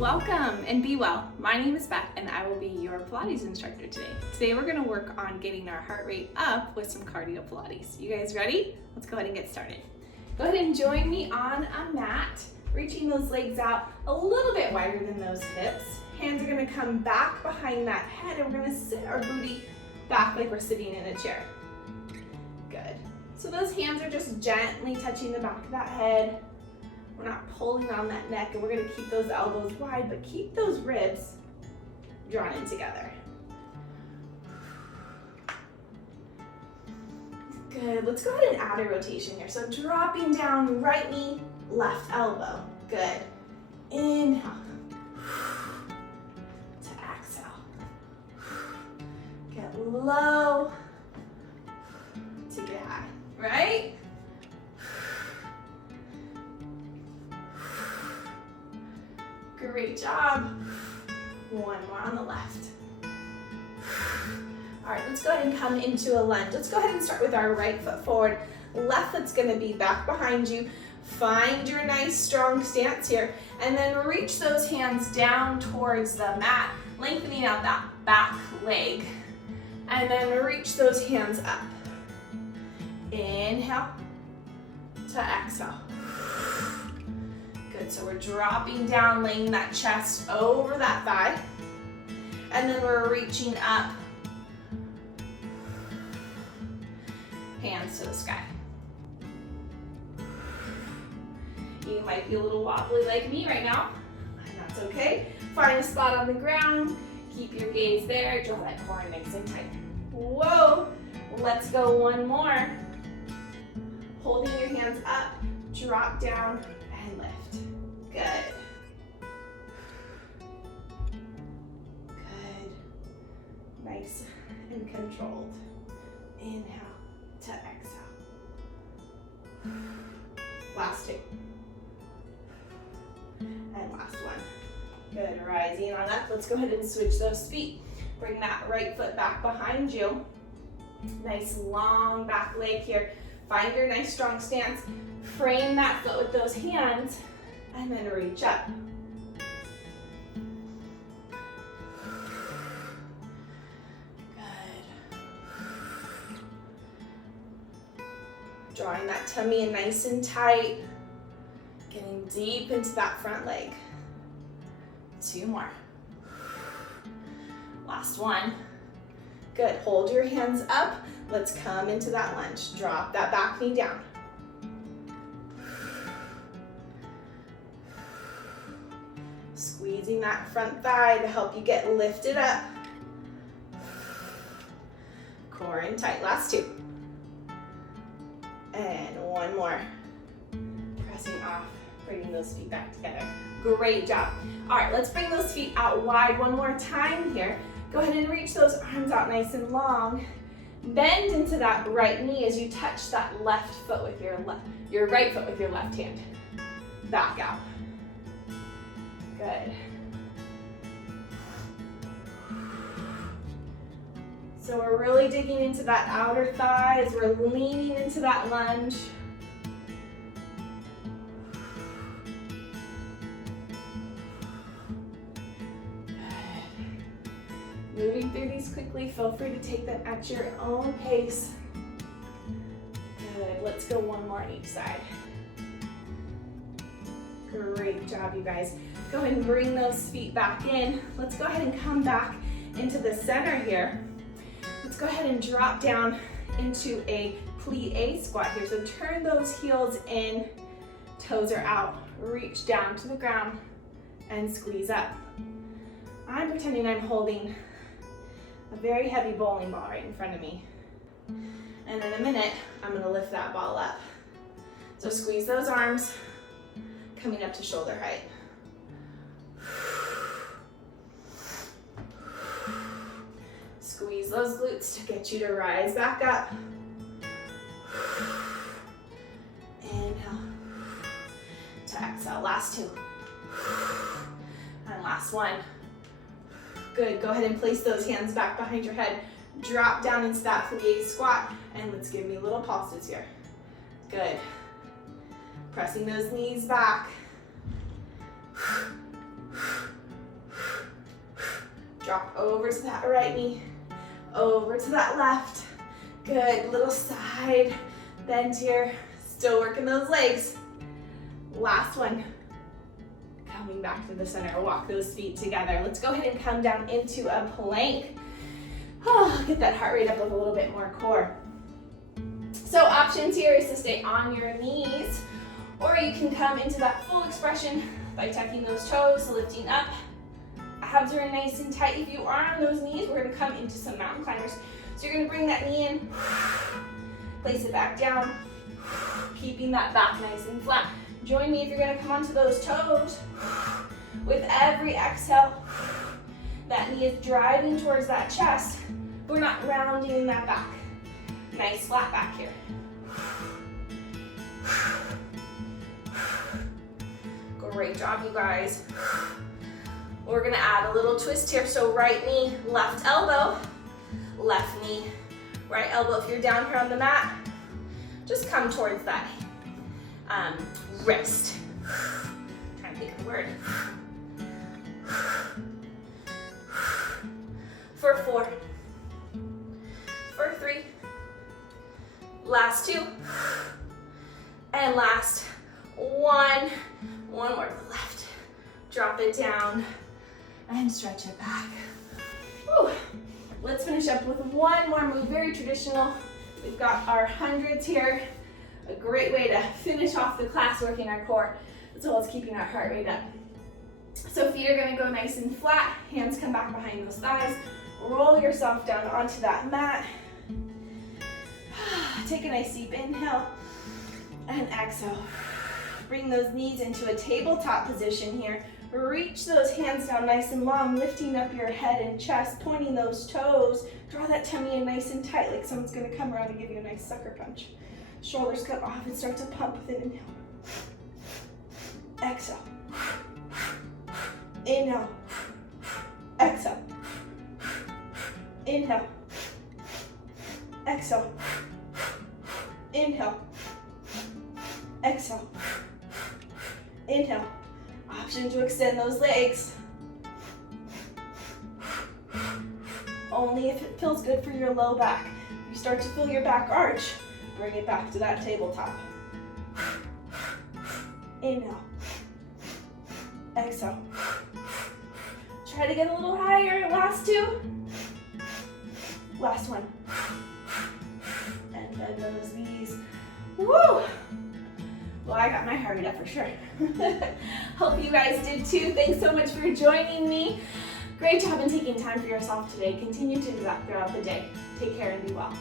Welcome and be well. My name is Beth and I will be your Pilates instructor today. Today we're going to work on getting our heart rate up with some cardio Pilates. You guys ready? Let's go ahead and get started. Go ahead and join me on a mat, reaching those legs out a little bit wider than those hips. Hands are going to come back behind that head and we're going to sit our booty back like we're sitting in a chair. Good. So those hands are just gently touching the back of that head. We're not pulling on that neck, and we're gonna keep those elbows wide, but keep those ribs drawn in together. Good, let's go ahead and add a rotation here. So dropping down, right knee, left elbow. Good. Inhale. To exhale. Get low to get high, right? Great job. One more on the left. All right, let's go ahead and come into a lunge. Let's go ahead and start with our right foot forward. Left foot's gonna be back behind you. Find your nice strong stance here, and then reach those hands down towards the mat, lengthening out that back leg. And then reach those hands up. Inhale to exhale. Good, so we're dropping down, laying that chest over that thigh. And then we're reaching up. Hands to the sky. You might be a little wobbly like me right now, and that's okay. Find a spot on the ground, keep your gaze there, draw that core nice and tight. Whoa, let's go one more. Holding your hands up, drop down, and lift. Good. Good. Nice and controlled. Inhale to exhale. Last two. And last one. Good, rising on up. Let's go ahead and switch those feet. Bring that right foot back behind you. Nice long back leg here. Find your nice strong stance. Frame that foot with those hands and then reach up. Good. Drawing that tummy in nice and tight. Getting deep into that front leg. Two more. Last one. Good, hold your hands up. Let's come into that lunge. Drop that back knee down. Squeezing that front thigh to help you get lifted up. Core in tight, last two. And one more. Pressing off, bringing those feet back together. Great job. All right, let's bring those feet out wide one more time here. Go ahead and reach those arms out nice and long. Bend into that right knee as you touch that left foot with your right foot with your left hand. Back out. Good. So we're really digging into that outer thigh as we're leaning into that lunge. Moving through these quickly, feel free to take them at your own pace. Good, let's go one more on each side. Great job, you guys. Go ahead and bring those feet back in. Let's go ahead and come back into the center here. Let's go ahead and drop down into a plie squat here. So turn those heels in, toes are out. Reach down to the ground and squeeze up. I'm pretending I'm holding a very heavy bowling ball right in front of me. And in a minute, I'm gonna lift that ball up. So squeeze those arms, coming up to shoulder height. Squeeze those glutes to get you to rise back up. Inhale to exhale. Last two. And last one. Good, go ahead and place those hands back behind your head. Drop down into that plie squat, and let's give me little pulses here. Good. Pressing those knees back. Drop over to that right knee, over to that left. Good, little side bend here. Still working those legs. Last one. Coming back to the center, walk those feet together. Let's go ahead and come down into a plank. Oh, get that heart rate up with a little bit more core. So options here is to stay on your knees, or you can come into that full expression by tucking those toes, lifting up. Abs are nice and tight. If you are on those knees, we're gonna come into some mountain climbers. So you're gonna bring that knee in, place it back down, keeping that back nice and flat. Join me if you're gonna come onto those toes. With every exhale, that knee is driving towards that chest. We're not rounding that back. Nice flat back here. Great job, you guys. We're gonna add a little twist here. So right knee, left elbow, left knee, right elbow. If you're down here on the mat, just come towards that wrist. Try and think of the word. For 4, for 3, last 2, and last 1. One more to the left. Drop it down and stretch it back. Whew. Let's finish up with one more move, very traditional. We've got our hundreds here. A great way to finish off the class working our core, as well as keeping our heart rate up. So feet are gonna go nice and flat, hands come back behind those thighs. Roll yourself down onto that mat. Take a nice deep inhale and exhale. Bring those knees into a tabletop position here. Reach those hands down nice and long, lifting up your head and chest, pointing those toes. Draw that tummy in nice and tight, like someone's gonna come around and give you a nice sucker punch. Shoulders come off and start to pump with an inhale. Exhale. Inhale. Exhale. Inhale. Exhale. Inhale. Exhale. Inhale. Option to extend those legs. Only if it feels good for your low back. If you start to feel your back arch, bring it back to that tabletop. Inhale. Exhale. Try to get a little higher. Last 2. Last one. And bend those knees. Woo! Well, I got my heart rate up for sure. Hope you guys did too. Thanks so much for joining me. Great job in taking time for yourself today. Continue to do that throughout the day. Take care and be well.